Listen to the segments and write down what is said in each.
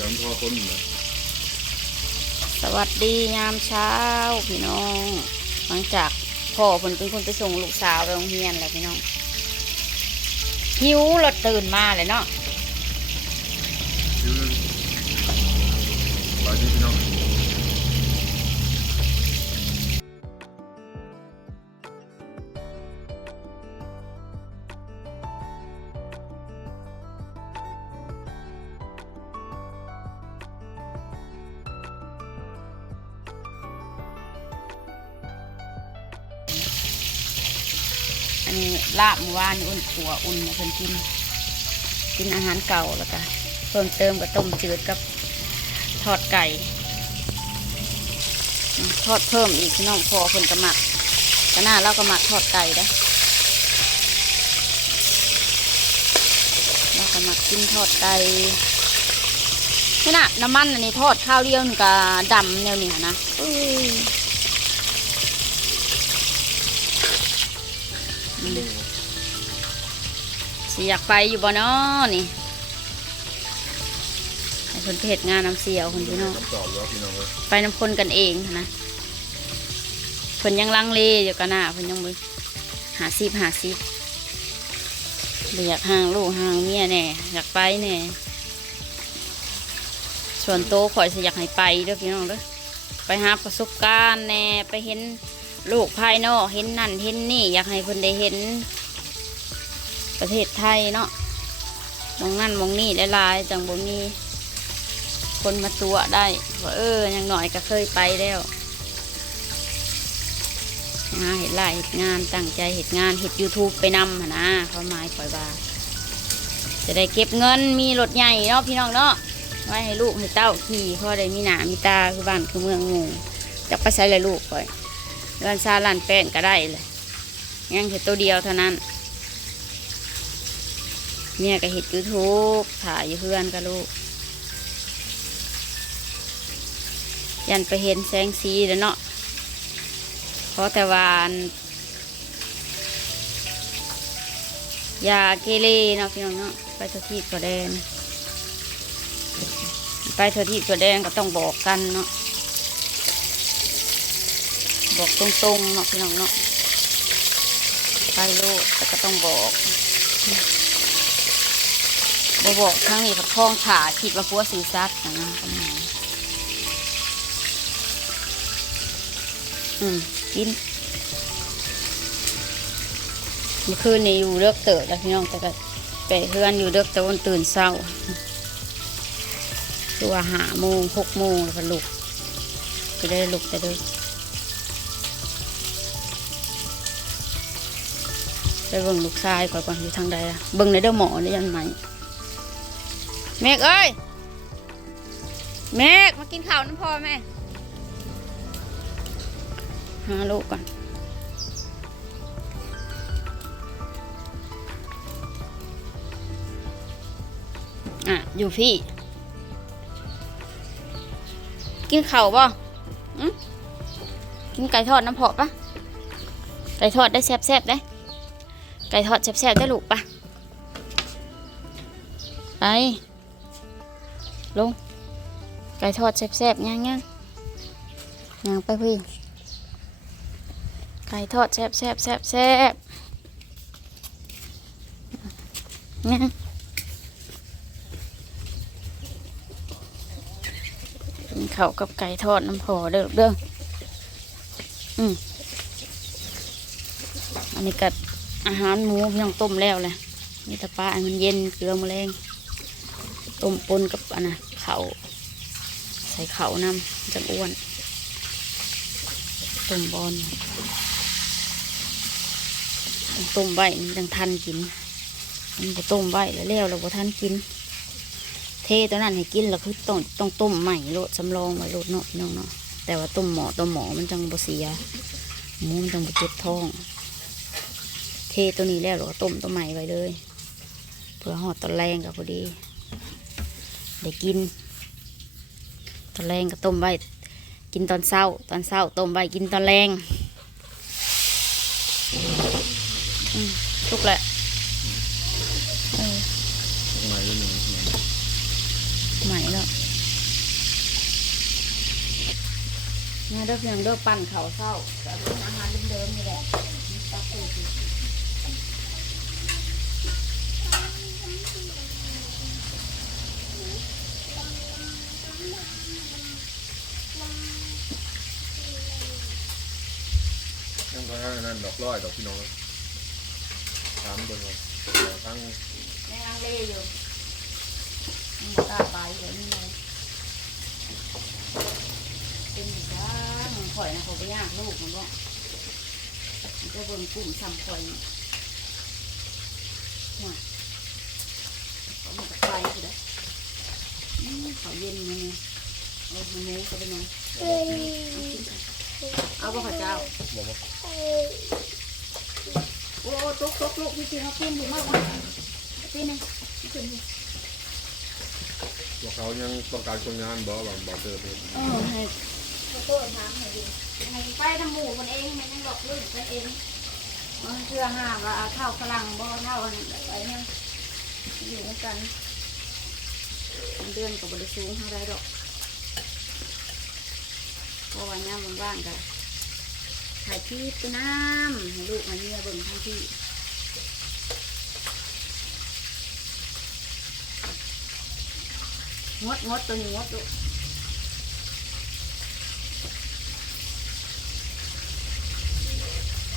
ดี๋ยวมันพอคนเหรอสวัสดียามเช้าพี่น้อง หลังจากพ่อผมเป็นคนไปส่งลูกสาวไปโรงเรียนแหละพี่น้องหิวรถตื่นมาเลยเนาะ อันนี้ลาบเมื่อวานอุ่นขัวอุ่นเพิ่นกิน กินอาหารเก่าแล้วก็เพิ่มเติมกับต้มจืดกับทอดไก่ ทอดเพิ่มอีกพี่น้องพอเพิ่นกระหมักก็น่าเรากระหมักทอดไก่นะเรากระหมักกินทอดไก่นี่นะน้ำมันอันนี้ทอดข้าวเดียวนี่ก็ดำแนวนี้หั้นนะ สิอยากไปอยู่บ่เนาะนี่ให้คนไปเหตุงานน้ำเสียวคนพี่น้องคำตอบแล้วพี่น้องเลยไปน้ำคนกันเองนะเพิ่นยังลังเลอยู่กันนะเพิ่นยังบ่หาซีบหาซีบบ่อยากห่างลูกห่างเมียแน่อยากไปแน่ส่วนโตวข่อยสิอยากให้ไปเด้อพี่น้องเด้อไปหาประสบการณ์แน่ไปเห็นลูกภายนอกเห็นนั่นเห็นนี่ อยากให้เพิ่นได้เห็น ประเทศไทยเนาะมองนั่นมองนี่หลายๆจังบ่มี คนมาตัวได้ว่าเออยังหน่อยก็เคยไปแล้วหาเห็ดไร่เห็ดงานตั้งใจเห็ดงานเห็ด YouTube ไปนำนนะความหมายคอยบาจะได้เก็บเงินมีรถใหญ่เนาะพี่น้องเนาะไว้ให้ลูกให้เต้าขี่พอได้มีหนามีตาคือบ้านคือเมืองหมู่จะไปใช้เลยลูกคอยเงินซาลันแป้นก็ได้เลยยังเห็ดตัวเดียวเท่านั้น เมียก็เห็ด YouTube ถ่ายอยู่เพื่อนกับลูก ยันไปเห็นแสงสีแล้วเนาะเพราะแต่วาอันยาเกเรเนาะพี่น้องเนาะไปททีตัวแดง ไปททีตัวแดงก็ต้องบอกกันเนาะบอกตรงๆเนาะพี่น้องเนาะไปโลดแต่ก็ต้องบอก บบอกทั้งนี้กับท้องขาคิดว่าพัวสีซัดนะนะประมาณอืมกินเมื่อคืนนี้อยู่เลิกเติร์แล้วพี่น้องแต่ก็ไปเพื่อนอยู่เลิกแต่วันตื่นเศร้าตัวหาโมงหกโมงแล้วก็ลุกก็ได้ลุกแต่เด็กไปเบิ่งลูกชายก่อนก่อนอยู่ทางใดอะเบิ่งในเด้อหมอได้ยันไหม เมกเอ้ย เมกมากินข้าวน้ำพ่อแม่ หาลูกก่อน อะ อยู่พี่ กินข้าวป่กินไก่ทอดน้ำพาะปะไก่ทอดได้แซ่บๆได้ ไก่ทอดแซ่บๆได้ลูกปะไป ลง ไก่ทอดแซ่บๆย่างๆย่างไปพี่ไก่ทอดแซ่บแซ่บแซ่บแซ่บเนี่ยกินข้ากับไก่ทอดน้ำพอเด้อเด้ออืมอันนี้กับอาหารหมูพี่น้องต้มแล้วเลยนี่ตะปาอันมันเย็นเกลือแมลงต้มปนกับอันน่ะ เขาใส่เขาน้ำจังอ้วนต้มบอลต้มไว้จังทันกินมันก็ต้มไว้แล้วแล้วเราก็ทันกิน เทตัวนั้นให้กินแล้วคือต้องต้องต้มใหม่โลดสำรองไว้โลดเนาะน้องเนาะแต่ว่าต้มหมอต้มหมอมันจังบ่เสียหมูมันจังบ่เจ็บท้อง เทตัวนี้แล้วเราก็ต้มตัวใหม่ไว้เลยเพื่อหอดตอนแรงกับพอดี ได้กิน ตอนแรงก็ต้มไว้กินตอนเช้า ตอนเช้าต้มไว้กินตอนแรงทุกแหละใหม่แล้วหนึ่งใหม่แล้วมาเด้อเพียงเด้อปั่นเขาเศร้า ยังพนันนั่นดอกร้อยดอกพี่น้องถามเบิ่งว่าทั้งแม่ลังเลอยู่มันบ่กล้าไปเดี๋ยวนี้เลยเป็นอีกจ้ามันข่อยนะเขาไปยากลูกมันบ่มันก็เบิ่งกลุ่มซ้ำข่อยนี่น่ะเขามันก็ไปสิได้ออืมเขาเย็นมันนี่เอาหมูก็เป็นยังเอาบ่ข้าวเจ้า บอกว่า โอ้ตกตกลูกพี่สิเขาขึ้นดีมากว่ะปีนึงขึ้นดิพวกเขายังต้องการคนงานบ่บ่บ่เติมเลยเออให้เขาโทษน้ำให้ดีให้ไปทำหมูมันเองมันยังหลอกลื่นไปเองมันเชื่อห้ามว่าเอาเท่าฝรั่งบ่เท่าอะไรเนี่ยอยู่ด้วยกันเดือนกับบริสูงเท่าไรดอกเพราะวันนี้มันว่างกัน ถ่ายคลิปไปน้ำให้ลูกมาเนี่ยเบิ่งทั้งที่งดงดตัวนี้งดลูก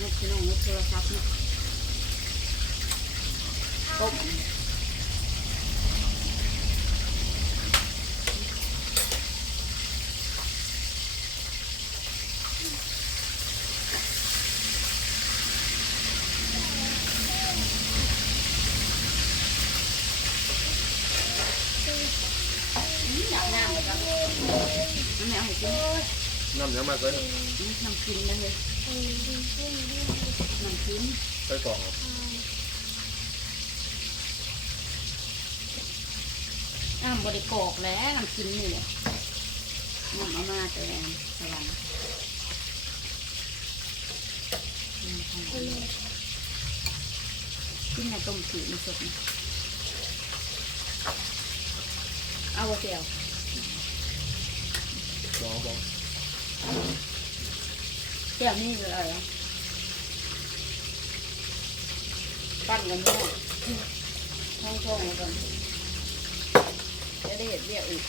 งดพี่น้องงดโทรศัพท์นี่ต้ม อื้ออยากงามเลยครับน้ำแมวให้กินน้ำยังมาใส่อื้อน้ำกินนะเลยน้ำกินใส่กล่องเอาน้ำบริกรอกแล้วน้ำกินนี่แหละน้ำเอามาแต่แรงสวรรค์ของอันนี้กินในต้มสีมันสดนเอาเจียว บอกบอกเจียวนี่คืออะไรอะปั้นกันเนี่ยห้องช่องแล้วกันจะได้เห็นเรียกอีก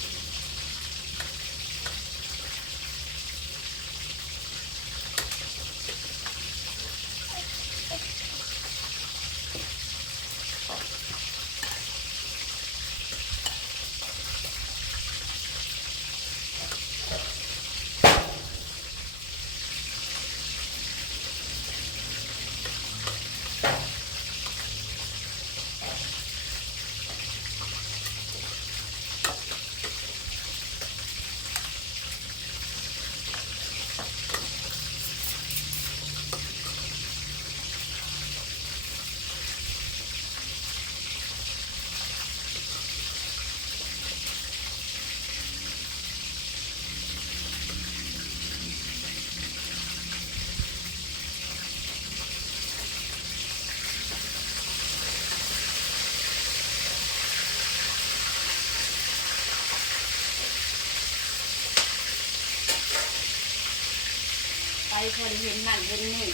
พอได้เห็นนั่นเห็นนี่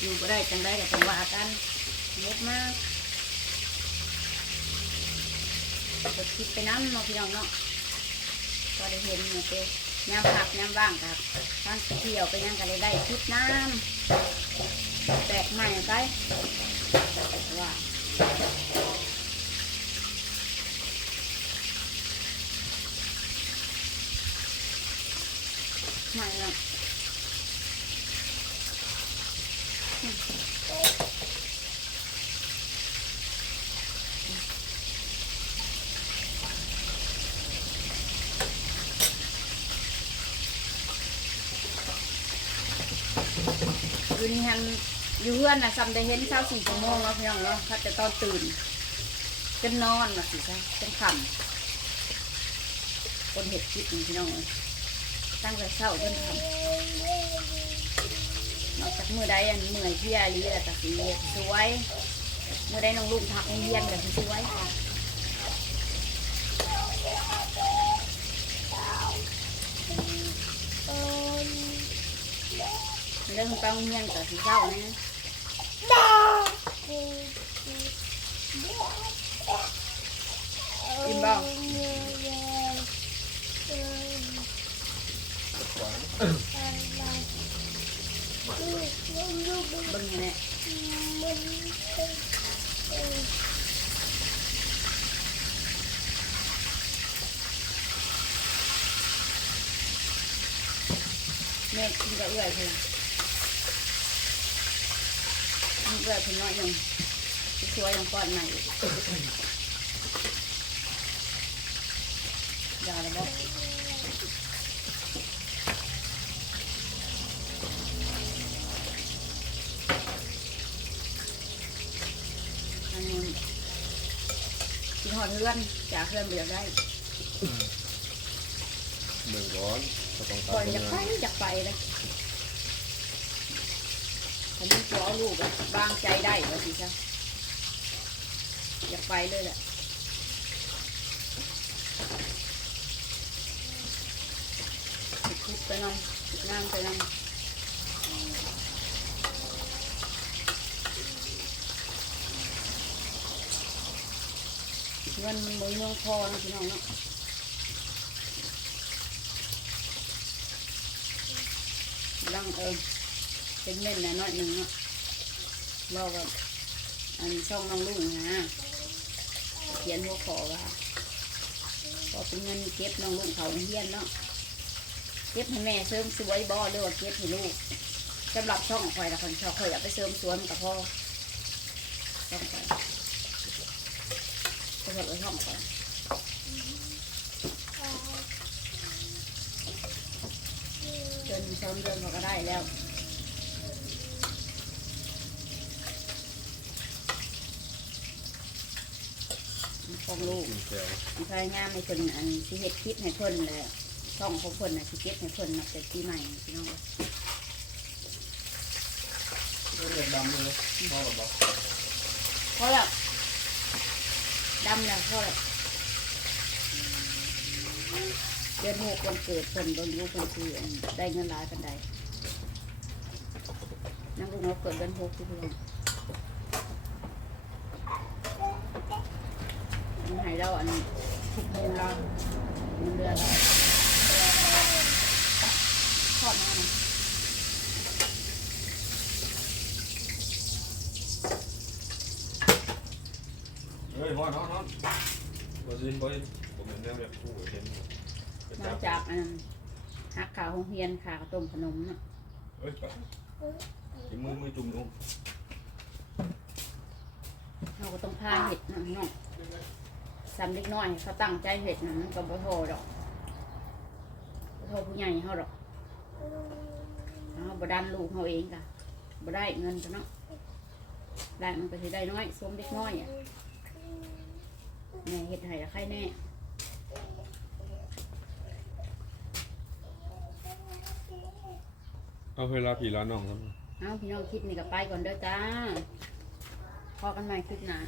อยู่ก็ได้จังได้กับจังหวะกันเล็กมากก็คิดไปน้ำเนาะพี่น้องเนาะพอได้เห็นเนี่ยเต้ยามผักยามว่างกับทางเที่ยวไปยังกันได้ได้คิดน้ำแตกใหม่ไปว่า นี่ฮันอยู่เพื่อนนะซ้ำได้เห็นเช้าสี่ชั่วโมงแล้วพี่น้องเนาะถ้าจะตอนตื่นจนนอนมาสิใช่จนค่ำคนเห็ดคิดนี่พี่น้องเอ้ยตั้งแต่เช้าจนค่ำนอกจากมือใดอันเมื่อยเพียรืออะไรตัดสีสวยมือใดน้องลูกทักโรงเรียนแบบสวย เรื่องต้องเงี้ยงกับสีเศร้านะกินบ้างหวานเบึงอย่างนี้แม่กินกับเอื้อยเพิ่นกิ นเอื้อยเพิ่นน้อยหนึ่งช่วยยังป้อนใหม่อีกยาละบอกอันนี้กินหอดเพื่อนจากเพื่อนเบียได้เมืองร้อนก็ต้องก่อนทำอยากไปงานอยากไปเลยอั นนี้ตัวเอลูกบางใจได้ว่าสิจ้ะอยากไปเลยแหละคุกไปนำติดนั่งไปนำเงินมันมือเมืองพอนะพี่น้องเนาะลังเอิม เป็นเม่นนะน้อยหนึ่งเนาะเราแบบอันช่องน้องลุงนะเขียนหัวขอว่าพอเป็นเงินเก็บน้องลุงเขาเฮียนเนาะเก็บให้แม่เสริมสวยบ่หรือว่าเก็บให้ลูกสำหรับช่องข่อยละคนชอบข่อยอยากไปเสริมสวยมันกับพ่อช่องข่อยไปเถอะช่องขอยเดือนสองเดือนเขาก็ได้แล้ว ของลูกกินแก้วพยายามให้เพิ่นอันสิเฮ็ดคลิปให้เพิ่นแหละช่องของเพิ่นน่ะสิเก็บให้เพิ่นนับเป็นปีใหม่พี่น้องเลือดดำเลยพ่อบอกพอแล้วดำแล้วพอแล้วเดือนหกวันเกิดเพิ่นเบิ่งลูกเพิ่นคืออันได้เงินหลายปานใดนางลูกเราเกิดเดือนหกทุกเดือนมัน ให้เราอันทุกเดือนเราเงินเดือนเราทอดมาหน่อยเฮ้ยพ่อนอนนอนมาสิเฮ้ยผมเห็นแนวแบบผู้เห็นไปนจัอบกจากอันหักขาวหงเฮียนขาวต้มขนมน่ะเฮ้ยไปจิ้มมือมือจุ่มลงเราก็ต้องพาเห็ดนะพี่น้อง ซ้ำเล็กน้อยเขาตั้งใจเห็ดนะมันก็บ่โทดอกบ่โทผู้ใหญ่เขาดอกเขาบ่ดันลูกเขาเองกะบ่ได้เงินกันเนาะได้มันก็สิได้น้อยสมเล็กน้อยอะแม่เห็ดให้ละใครแน่เอาเวลาผีร้านน้องครับเอาพี่น้องคลิปนี่ก็ไปก่อนเด้อจ้าพอกันใหม่คลิปหน้า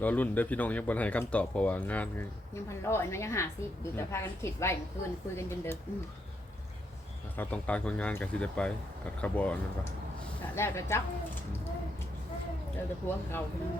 รอรุ่นเด้อพี่น้องยังบ่ให้คำตอบเพราะว่างานไงยังพันร้อยนะยังหาสิบอยู่แต่พากันคิดไว้เมื่อคืนคุยกันจนเดึกอืมเขาต้องการคนงานก็สิได้ไปกับขบวนนั่นปะก็แล้วแต่จับแล้วแต่พวงเก่าพี่น้อง